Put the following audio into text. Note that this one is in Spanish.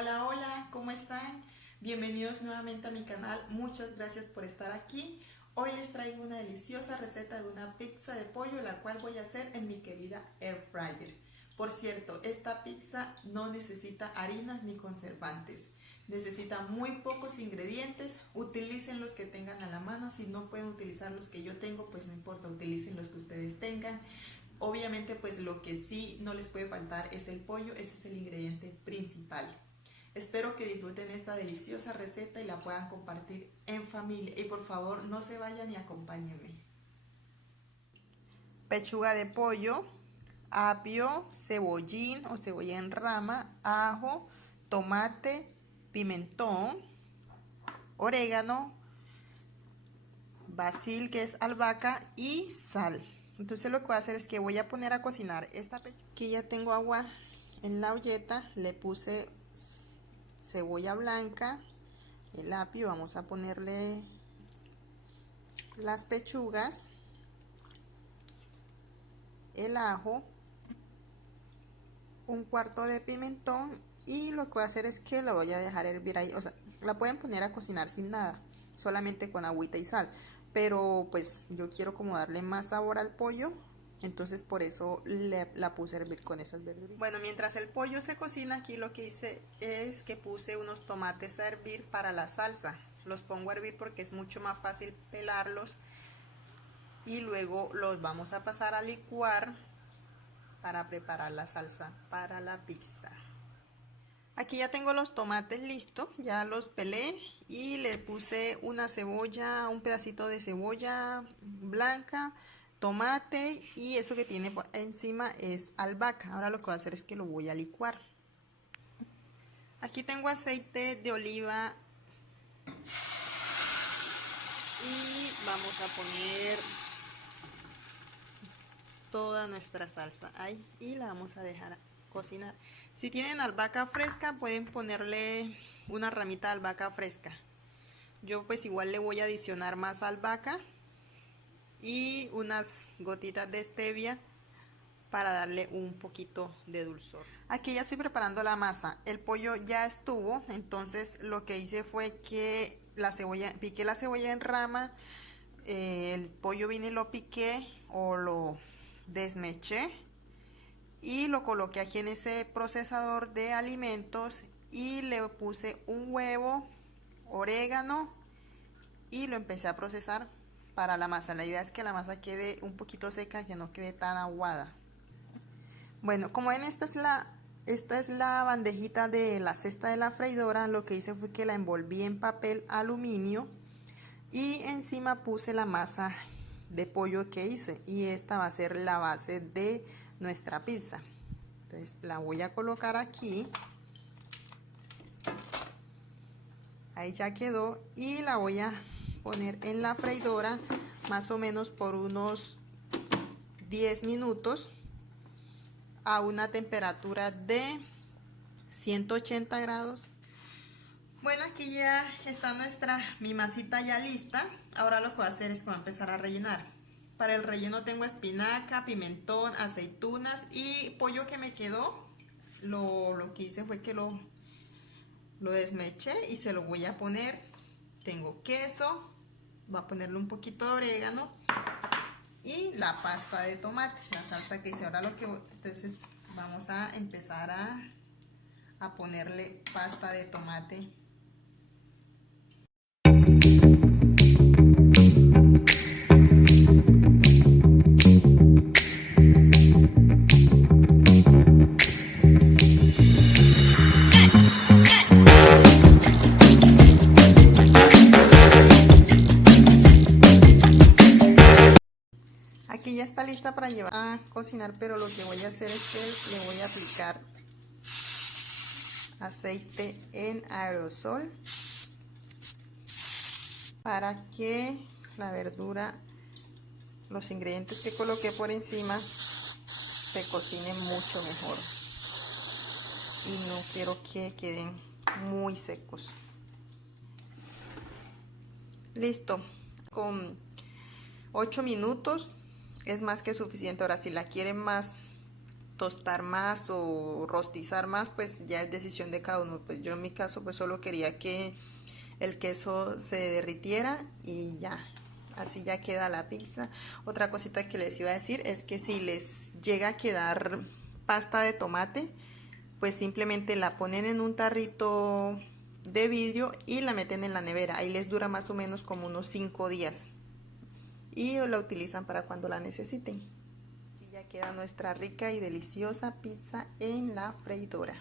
Hola, hola, ¿cómo están? Bienvenidos nuevamente a mi canal, muchas gracias por estar aquí. Hoy les traigo una deliciosa receta de una pizza de pollo, la cual voy a hacer en mi querida Air Fryer. Por cierto, esta pizza no necesita harinas ni conservantes, necesita muy pocos ingredientes, utilicen los que tengan a la mano. Si no pueden utilizar los que yo tengo, pues no importa, utilicen los que ustedes tengan. Obviamente, pues lo que sí no les puede faltar es el pollo, ese es el ingrediente principal. Espero que disfruten esta deliciosa receta y la puedan compartir en familia. Y por favor, no se vayan y acompáñenme. Pechuga de pollo, apio, cebollín o cebolla en rama, ajo, tomate, pimentón, orégano, basil, que es albahaca, y sal. Entonces lo que voy a hacer es que voy a poner a cocinar esta pechuga. Aquí ya tengo agua en la olleta, le puse cebolla blanca, el apio, vamos a ponerle las pechugas, el ajo, un cuarto de pimentón, y lo que voy a hacer es que lo voy a dejar hervir ahí. O sea, la pueden poner a cocinar sin nada, solamente con agüita y sal, pero pues yo quiero como darle más sabor al pollo, entonces por eso la puse a hervir con esas verduras. Bueno, mientras el pollo se cocina, aquí lo que hice es que puse unos tomates a hervir para la salsa. Los pongo a hervir porque es mucho más fácil pelarlos y luego los vamos a pasar a licuar para preparar la salsa para la pizza. Aquí ya tengo los tomates listos, ya los pelé y le puse una cebolla, un pedacito de cebolla blanca, tomate, y eso que tiene encima es albahaca. Ahora lo que voy a hacer es que lo voy a licuar. Aquí tengo aceite de oliva y vamos a poner toda nuestra salsa ahí y la vamos a dejar cocinar. Si tienen albahaca fresca, pueden ponerle una ramita de albahaca fresca. Yo pues igual le voy a adicionar más albahaca y unas gotitas de stevia para darle un poquito de dulzor. Aquí ya estoy preparando la masa. El pollo ya estuvo, entonces lo que hice fue que piqué la cebolla en rama, el pollo vine y lo piqué o lo desmeché y lo coloqué aquí en ese procesador de alimentos y le puse un huevo, orégano, y lo empecé a procesar para la masa. La idea es que la masa quede un poquito seca, que no quede tan aguada. Bueno, como ven, esta es la bandejita de la cesta de la freidora. Lo que hice fue que la envolví en papel aluminio y encima puse la masa de pollo que hice, y esta va a ser la base de nuestra pizza. Entonces la voy a colocar aquí, ahí ya quedó, y la voy a poner en la freidora más o menos por unos 10 minutos a una temperatura de 180 grados. Bueno, aquí ya está mi masita ya lista. Ahora lo que voy a hacer es que voy a empezar a rellenar. Para el relleno tengo espinaca, pimentón, aceitunas y pollo que me quedó. Lo que hice fue que lo desmeché y se lo voy a poner. Tengo queso, voy a ponerle un poquito de orégano y la pasta de tomate, la salsa que hice. Ahora entonces vamos a empezar a ponerle pasta de tomate. Aquí ya está lista para llevar a cocinar, pero lo que voy a hacer es que le voy a aplicar aceite en aerosol para que la verdura, los ingredientes que coloqué por encima, se cocinen mucho mejor, y no quiero que queden muy secos. Listo, con 8 minutos es más que suficiente. Ahora, si la quieren más tostar más o rostizar más, pues ya es decisión de cada uno. Pues yo en mi caso pues solo quería que el queso se derritiera y ya, así ya queda la pizza. Otra cosita que les iba a decir es que si les llega a quedar pasta de tomate, pues simplemente la ponen en un tarrito de vidrio y la meten en la nevera. Ahí les dura más o menos como unos 5 días y la utilizan para cuando la necesiten. Y ya queda nuestra rica y deliciosa pizza en la freidora.